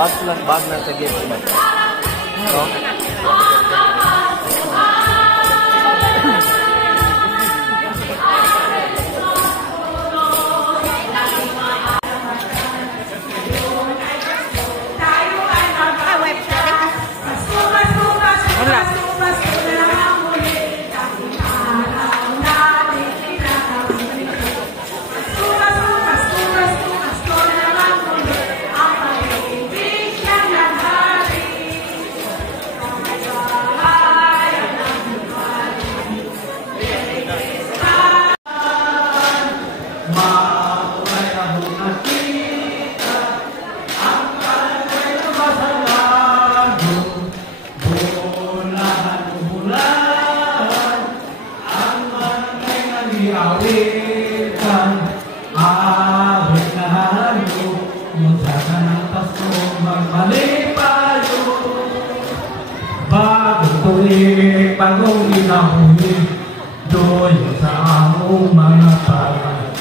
bag na sa gift man. No? Awitan, awit na halo, munta ka ng Pasko, magmalipayo. Bagong tuwi, bagong inahuli, doon sa among mga palay.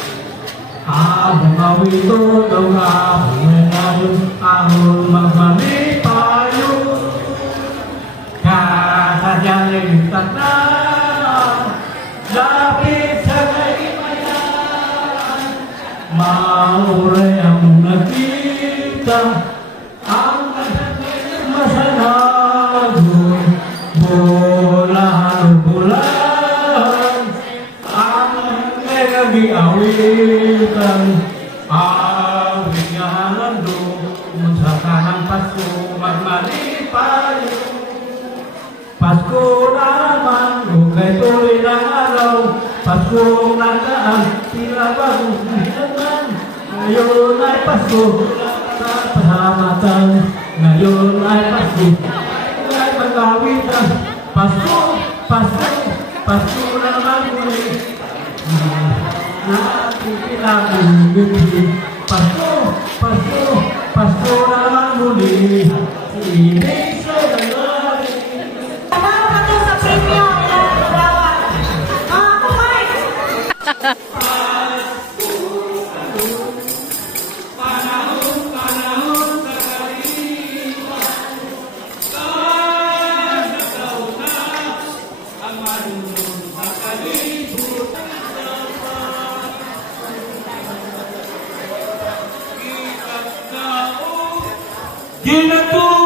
Among awito, daw among ngayon, among magmalipayo. Kasadyang tatang, lapit sa kaimayan, mauray ang nakita, ang masanagon, bulan, ang nagagiawitan, awit nga halando, sa kanang Pasko, magmalipayo. Pasko naman, ukay tuloy ng araw, Pasko nakaan, sila bagong hinaman. Ngayon ay Pasko, sa pasamatan. Ngayon ay Pasko, ay magawitan. Pasko, Pasko, Pasko naman muli. Nakikilagin, Pasko, Pasko, Pasko naman muli. Inig sa lalari.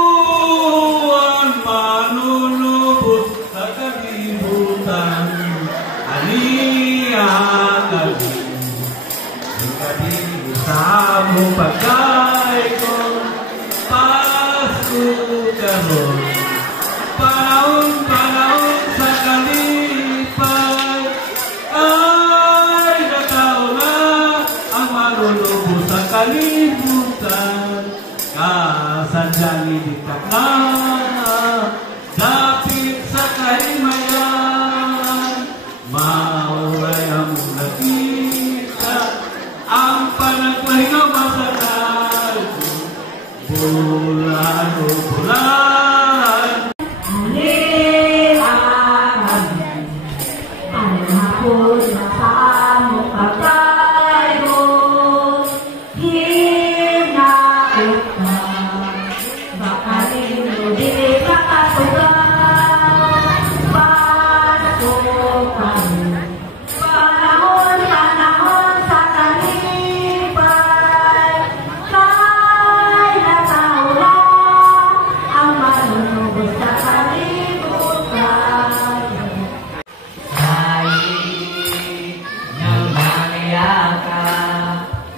Ginatuan manunubos sa kalibutan, aliyan sa among pagkay ko, Pasko karon. Panahon sa kalipay, ay nataon na ang manunubos sa kalibutan. Kasadyang ilikak na, dapit sa kaimayan, mauray ang nakita, ang panagpahinga masanal, bulan o bulan. Ang hapon na sa mukha tayo, hinakit ka, baka rin mo di nakasugat, Pasko pa rin. Panahon sa kalipay, kay natawala ang manunubos sa kalibutan.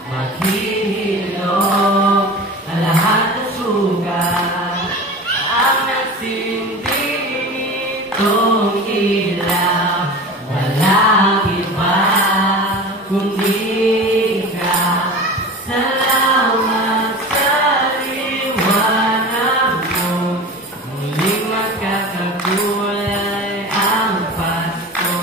Maghihilom ang lahat ng sugat, ang nagsindi itong ilaw, walang iba kundi ikaw. Salamat sa liwanag mo, muling magkakakulay ang Pasko.